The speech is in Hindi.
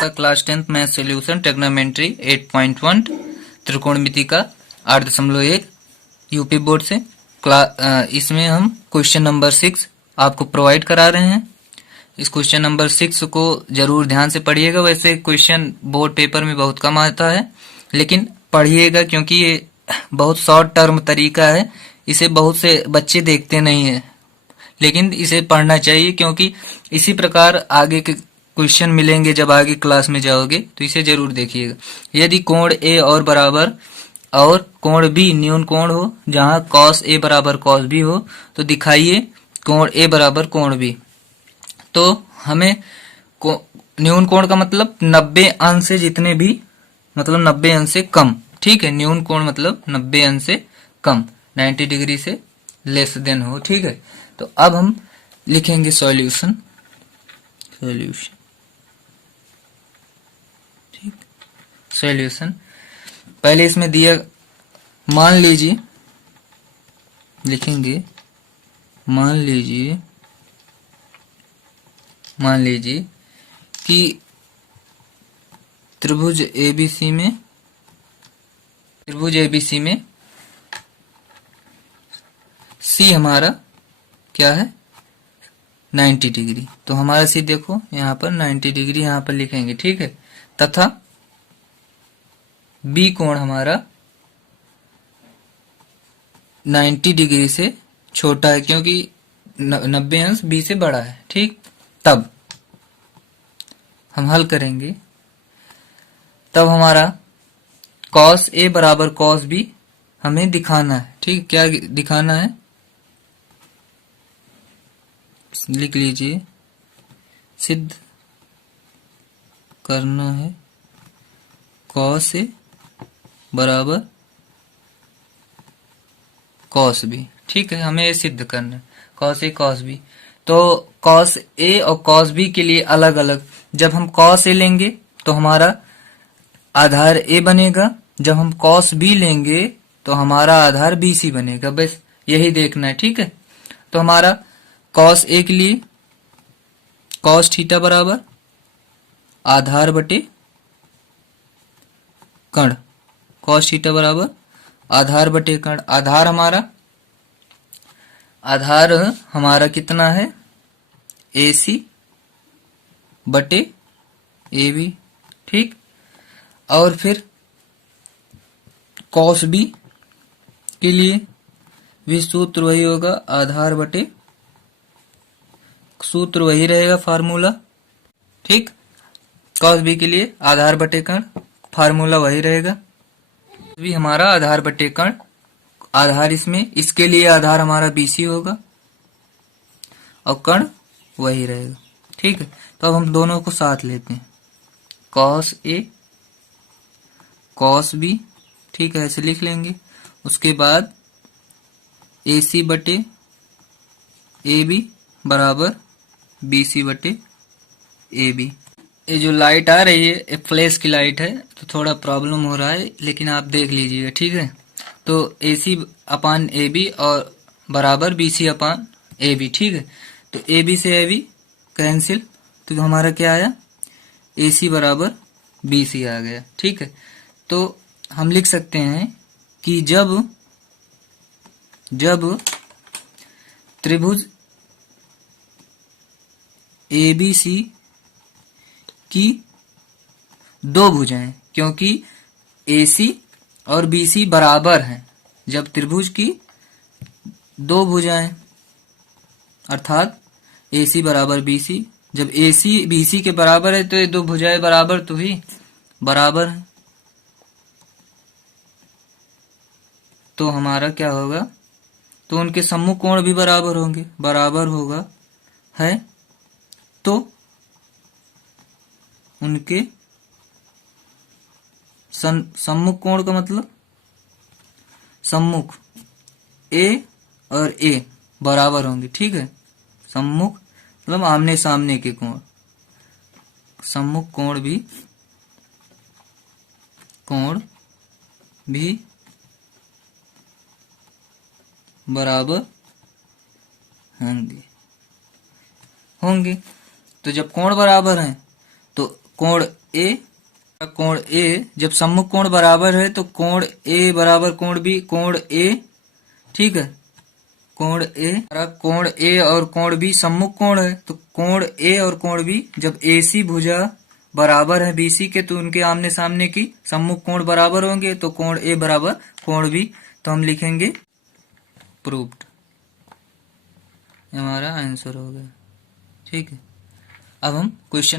आपका class 10th math solution trigonometry 8.1 त्रिकोणमिति का 8.1 यूपी बोर्ड से इसमें हम क्वेश्चन नंबर 6 आपको प्रोवाइड करा रहे हैं। इस क्वेश्चन नंबर 6 को जरूर ध्यान से पढ़िएगा। वैसे क्वेश्चन बोर्ड पेपर में बहुत कम आता है, लेकिन पढ़िएगा क्योंकि ये बहुत शॉर्ट टर्म तरीका है। इसे बहुत से बच्चे देखते नहीं है, लेकिन इसे पढ़ना चाहिए क्योंकि इसी प्रकार आगे के क्वेश्चन मिलेंगे। जब आगे क्लास में जाओगे तो इसे जरूर देखिएगा। यदि कोण ए और बराबर और कोण बी न्यून कोण हो, जहां कॉस ए बराबर कॉस बी हो, तो दिखाइए कोण ए बराबर कोण बी। तो हमें न्यून कोण का मतलब 90 अंश से जितने भी, मतलब 90 अंश से कम। ठीक है, न्यून कोण मतलब 90 अंश से कम, 90 डिग्री से लेस देन हो। ठीक है, तो अब हम लिखेंगे सॉल्यूशन। ठीक, सॉल्यूशन पहले इसमें दिया, मान लीजिए लिखेंगे, मान लीजिए कि त्रिभुज एबीसी में सी हमारा क्या है 90 डिग्री। तो हमारा सी देखो यहाँ पर 90 डिग्री यहाँ पर लिखेंगे। ठीक है, तथा बी कोण हमारा 90 डिग्री से छोटा है क्योंकि 90 अंश बी से बड़ा है। ठीक, तब हम हल करेंगे। तब हमारा cos A बराबर cos B हमें दिखाना है। ठीक, क्या दिखाना है, लिख लीजिए, सिद्ध करना है cos A बराबर cos B। ठीक है, हमें ये सिद्ध करना है cos A cos B। तो cos A और cos B के लिए अलग अलग, जब हम cos A लेंगे तो हमारा आधार A बनेगा, जब हम cos B लेंगे तो हमारा आधार BC बनेगा। बस यही देखना है। ठीक है, तो हमारा cos A के लिए cos थीटा बराबर आधार बटे कर्ण, cos थीटा बराबर आधार बटे कर्ण। आधार हमारा कितना है AC बटे AB। ठीक, और फिर cos B के लिए भी सूत्र वही होगा, आधार बटे, सूत्र वही रहेगा, फार्मूला। ठीक, cos B के लिए आधार बटे कर्ण, फार्मूला वही रहेगा। भी हमारा आधार बटे कर्ण, आधार इसके लिए आधार हमारा BC होगा और कर्ण वही रहेगा। ठीक है, तो अब हम दोनों को साथ लेते हैं, cos A cos B। ठीक है, ऐसे लिख लेंगे। उसके बाद AC बटे AB बराबर BC बटे AB। ये जो लाइट आ रही है ये फ्लैश की लाइट है, तो थोड़ा प्रॉब्लम हो रहा है, लेकिन आप देख लीजिएगा। ठीक है, तो AC अपान AB और बराबर BC अपान AB। ठीक है, तो AB से AB कैंसिल, तो हमारा क्या आया, AC बराबर BC आ गया। ठीक है, तो हम लिख सकते हैं कि जब त्रिभुज ABC की दो भुजाएं, क्योंकि AC और BC बराबर हैं, जब त्रिभुज की दो भुजाएं अर्थात AC बराबर BC, जब AC BC के बराबर है तो ये दो भुजाएं बराबर तो ही बराबर है, तो हमारा क्या होगा, तो उनके सम्मुख कोण भी बराबर होंगे, बराबर होगा है, तो उनके सम्मुख कोण का मतलब सम्मुख A और A बराबर होंगे। ठीक है, सम्मुख मतलब आमने सामने के कोण, सम्मुख कोण भी बराबर होंगे। तो जब कोण बराबर हैं तो कोण ए जब सम्मुख कोण बराबर है तो कोण ए बराबर कोण बी, कोण ए, ठीक है, कोण ए और कोण बी सम्मुख कोण है, तो कोण ए और कोण बी जब एसी भुजा बराबर है बीसी के तो उनके आमने सामने की सम्मुख कोण बराबर होंगे, तो कोण ए बराबर कोण बी, तो हम लिखेंगे प्रूव्ड। हमारा आंसर हो गया, ठीक है। अब हम क्वेश्चन